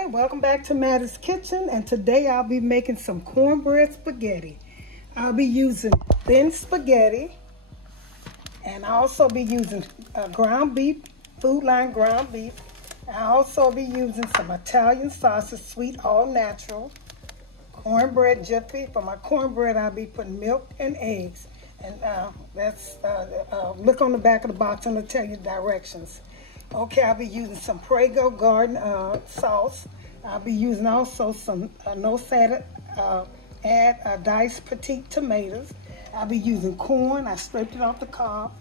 Okay, welcome back to Mattie's Kitchen, and today I'll be making some cornbread spaghetti. I'll be using thin spaghetti, and I'll also be using ground beef, Food Line ground beef. I'll also be using some Italian sausage, sweet, all natural, cornbread Jiffy. For my cornbread, I'll be putting milk and eggs. And look on the back of the box and it'll tell you directions. Okay, I'll be using some Prego garden sauce. I'll be using also some no salad, diced petite tomatoes. I'll be using corn. I scraped it off the cob.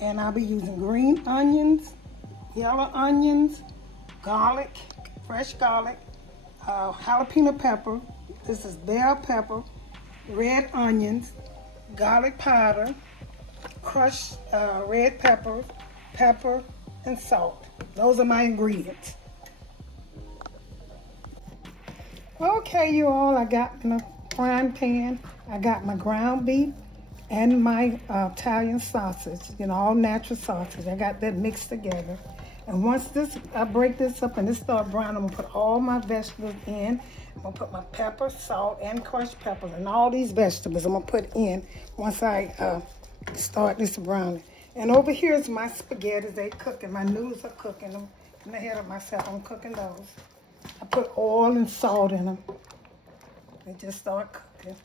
And I'll be using green onions, yellow onions, garlic, fresh garlic, jalapeno pepper. This is bell pepper, red onions, garlic powder, crushed red pepper, pepper, and salt. Those are my ingredients. Okay, you all, I got in a frying pan, I got my ground beef and my Italian sausage, all natural sausage. I got that mixed together. And once I break this up and this starts browning, I'm gonna put all my vegetables in. I'm gonna put my pepper, salt, and crushed peppers, and all these vegetables I'm gonna put in once I start this browning. And over here is my spaghetti. They cooking. My noodles are cooking them. I'm ahead of myself. I'm cooking those. I put oil and salt in them. They just start cooking.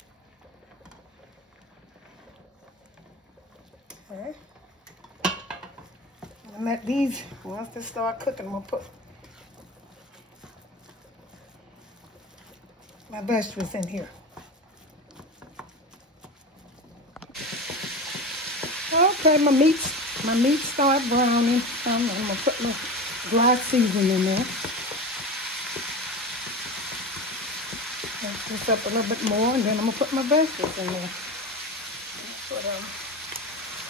Okay. And let these, once they start cooking, I'm gonna put my vegetables in here. Okay, my meat start browning. I'm gonna put my dry seasoning in there. Mix this up a little bit more, and then I'm gonna put my vegetables in there.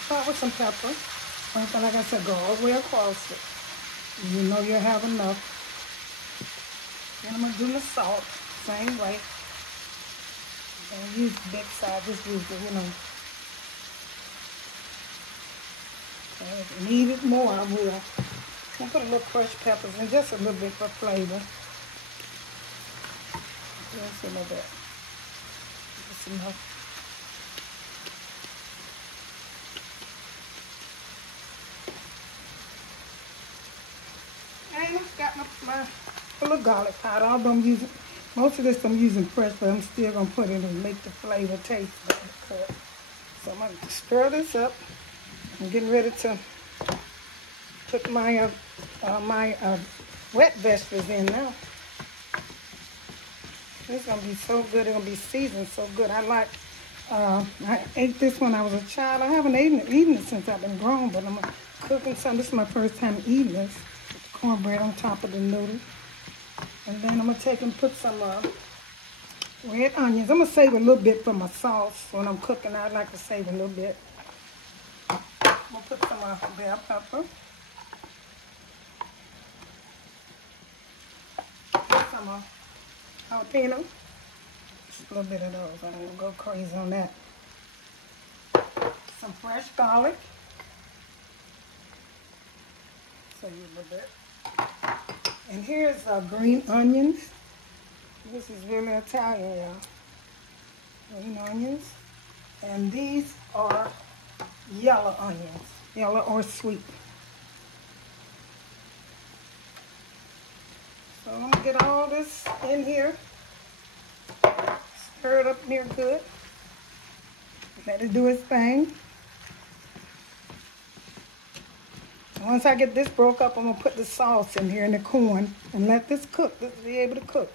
Start with some pepper. Like I said, go all the way across it. You know you'll have enough. Then I'm gonna do the salt, same way. Don't use the big size, just use it, If you need it more, I will. I'm gonna put a little crushed peppers in, just a little bit for flavor. Just a little bit. Just enough. And I've got my little garlic powder. Although I'm using, most of this I'm using fresh, but I'm still gonna put it and make the flavor taste better. So I'm gonna stir this up. I'm getting ready to put my wet vegetables in now. This is gonna be so good. It's gonna be seasoned so good. I ate this when I was a child. I haven't eaten it since I've been grown, but I'm cooking some. This is my first time eating this. Cornbread on top of the noodle. And then I'm gonna take and put some red onions. I'm gonna save a little bit for my sauce. When I'm cooking, I like to save a little bit. I'm gonna put some bell pepper. Some jalapeno. Just a little bit of those. I don't want to go crazy on that. Some fresh garlic. Save a little bit. And here's green onions. This is really Italian, y'all. Green onions. And these are yellow onions, yellow or sweet. So I'm gonna get all this in here, stir it up near good, let it do its thing. And once I get this broke up, I'm gonna put the sauce in here and the corn and let this cook. This will be able to cook.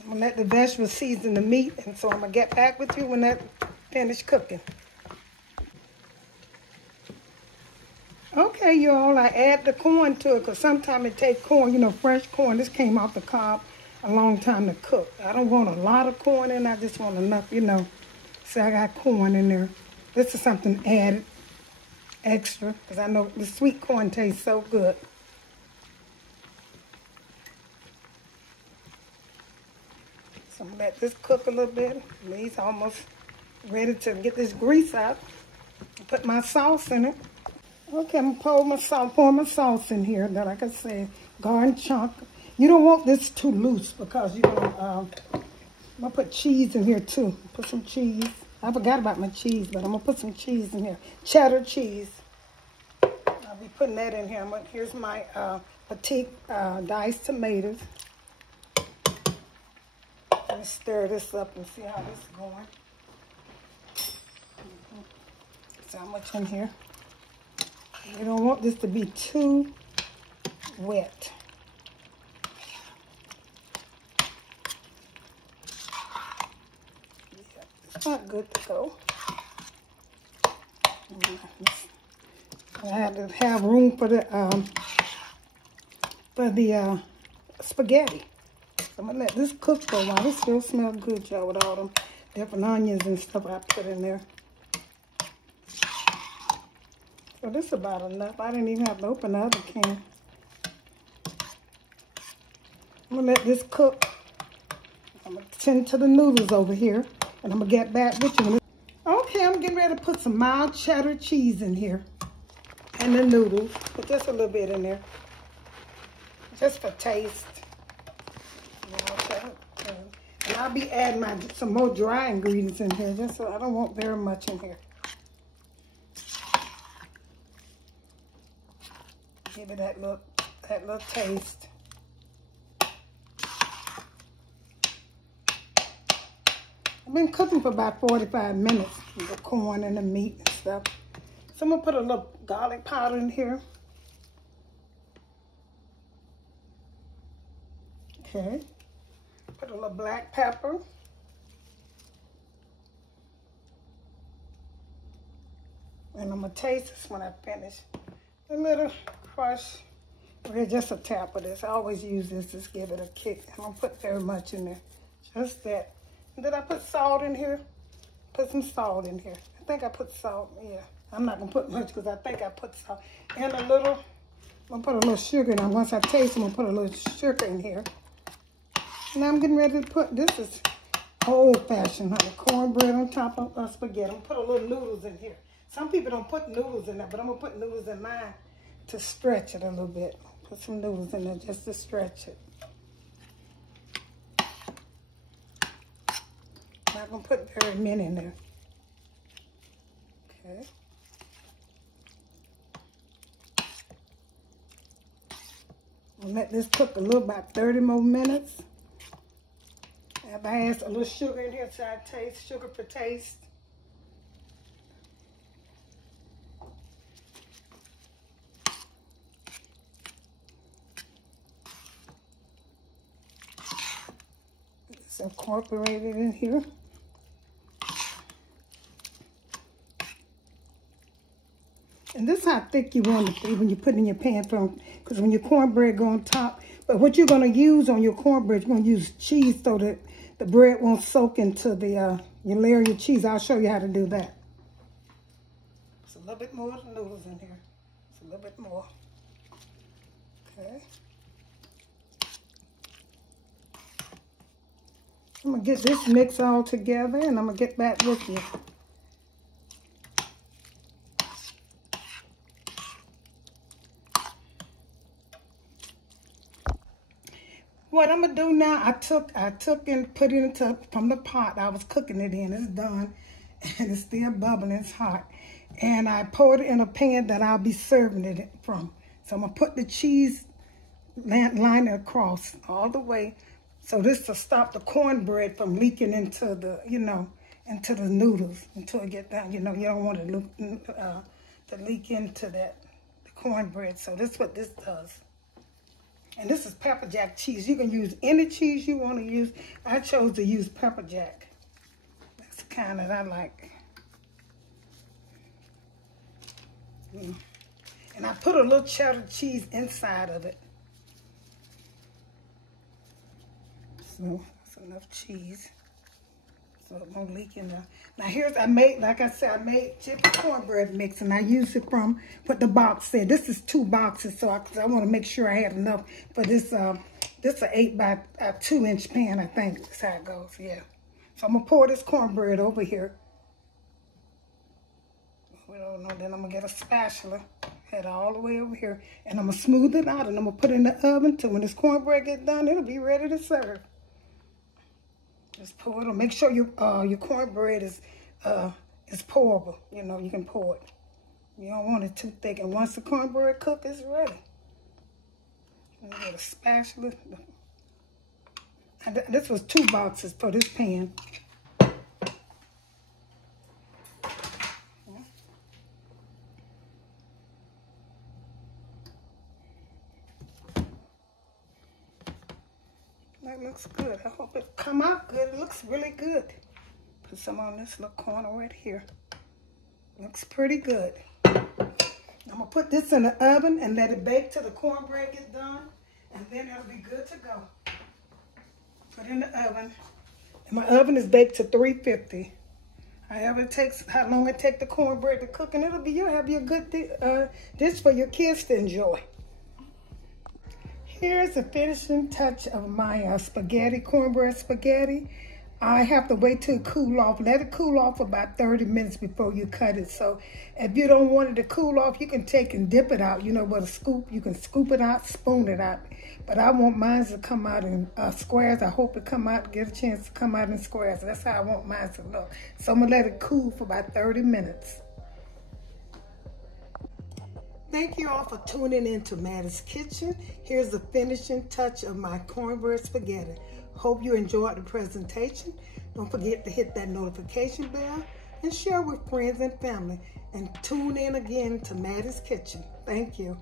I'm gonna let the vegetables season the meat, and so I'm gonna get back with you when that finished cooking. Okay, y'all, I add the corn to it because sometimes it takes corn, fresh corn. This came off the cob a long time to cook. I don't want a lot of corn in, I just want enough, So I got corn in there. This is something added extra because I know the sweet corn tastes so good. So I'm gonna let this cook a little bit. These almost ready to get this grease out. Put my sauce in it. Okay, I'm gonna pour my sauce in here. Now, like I said, garden chunk. You don't want this too loose because you're gonna, I'm gonna put cheese in here too. Put some cheese. I forgot about my cheese, but I'm gonna put some cheese in here. Cheddar cheese. I'll be putting that in here. Here's my petite diced tomatoes. Let me stir this up and see how this is going. So how much in here? You don't want this to be too wet. Yeah, it's not good to go. I had to have room for the spaghetti. So I'm gonna let this cook for a while. This still smells good, y'all, with all them different onions and stuff I put in there. So this is about enough. I didn't even have to open the other can. I'm gonna let this cook. I'm gonna tend to the noodles over here, and I'm gonna get back with you. Okay, I'm getting ready to put some mild cheddar cheese in here, and the noodles. Put just a little bit in there, just for taste. And I'll be adding some more dry ingredients in here. Just so I don't want very much in here. Give it that little taste. I've been cooking for about 45 minutes, the corn and the meat and stuff. So I'm gonna put a little garlic powder in here. Okay. Put a little black pepper. And I'm gonna taste this when I finish. A little crush, okay, just a tap of this. I always use this to give it a kick. I don't put very much in there, just that. And did I put salt in here? Put some salt in here. I think I put salt, yeah. I'm not gonna put much because I think I put salt. And I'm gonna put a little sugar in. Once I taste, I'm gonna put a little sugar in here. Now I'm getting ready to put, this is old-fashioned, honey, cornbread on top of spaghetti. I'm gonna put a little noodles in here. Some people don't put noodles in there, but I'm gonna put noodles in mine to stretch it a little bit. Put some noodles in there just to stretch it. I'm not gonna put very many in there. Okay. I'll let this cook a little, about 30 more minutes. I add a little sugar in here so I taste, sugar for taste. It's incorporated in here. And this is how thick you want it to be when you put it in your pan, because when your cornbread go on top. But what you're going to use on your cornbread, you're going to use cheese so that the bread won't soak into the, you layer your cheese. I'll show you how to do that. Just a little bit more noodles in here. Just a little bit more. Okay. I'm going to get this mix all together and I'm going to get back with you. What I'm gonna do now, I took and put it into from the pot I was cooking it in. It's done, and it's still bubbling. It's hot, and I poured it in a pan that I'll be serving it from. So I'm gonna put the cheese line across all the way. So this to stop the cornbread from leaking into the, into the noodles until it get down. You don't want it to leak into the cornbread. So this is what this does. And this is pepper jack cheese. You can use any cheese you want to use. I chose to use pepper jack. That's the kind that I like. And I put a little cheddar cheese inside of it. So that's enough cheese. So it won't leak in there. Now here's, like I said, I made Jiffy cornbread mix, and I used it from what the box said. This is 2 boxes, so I want to make sure I had enough for this. This is an 8 by 2 inch pan, I think. That's how it goes, yeah. So I'm gonna pour this cornbread over here. We don't know, then I'm gonna get a spatula Head all the way over here. And I'm going to smooth it out and I'm going to put it in the oven till when this cornbread gets done, it'll be ready to serve. Just pour it on. Make sure your cornbread is pourable. You know, you can pour it. You don't want it too thick. And once the cornbread cooked, it's ready. And get a spatula. And this was 2 boxes for this pan. That looks good. I hope it come out good. It looks really good. Put some on this little corner right here. Looks pretty good. I'm going to put this in the oven and let it bake till the cornbread gets done. And then it'll be good to go. Put it in the oven. And my oven is baked to 350. However it takes, how long it takes the cornbread to cook. And it'll be, you'll have your good dish for your kids to enjoy. Here's the finishing touch of my cornbread spaghetti. I have to wait till it cool off. Let it cool off for about 30 minutes before you cut it. So if you don't want it to cool off, you can take and dip it out. You know, with a scoop, you can scoop it out, spoon it out. But I want mine to come out in squares. I hope it come out, get a chance to come out in squares. That's how I want mine to look. So I'm gonna let it cool for about 30 minutes. Thank you all for tuning in to Mattie's Kitchen. Here's the finishing touch of my cornbread spaghetti. Hope you enjoyed the presentation. Don't forget to hit that notification bell and share with friends and family. And tune in again to Mattie's Kitchen. Thank you.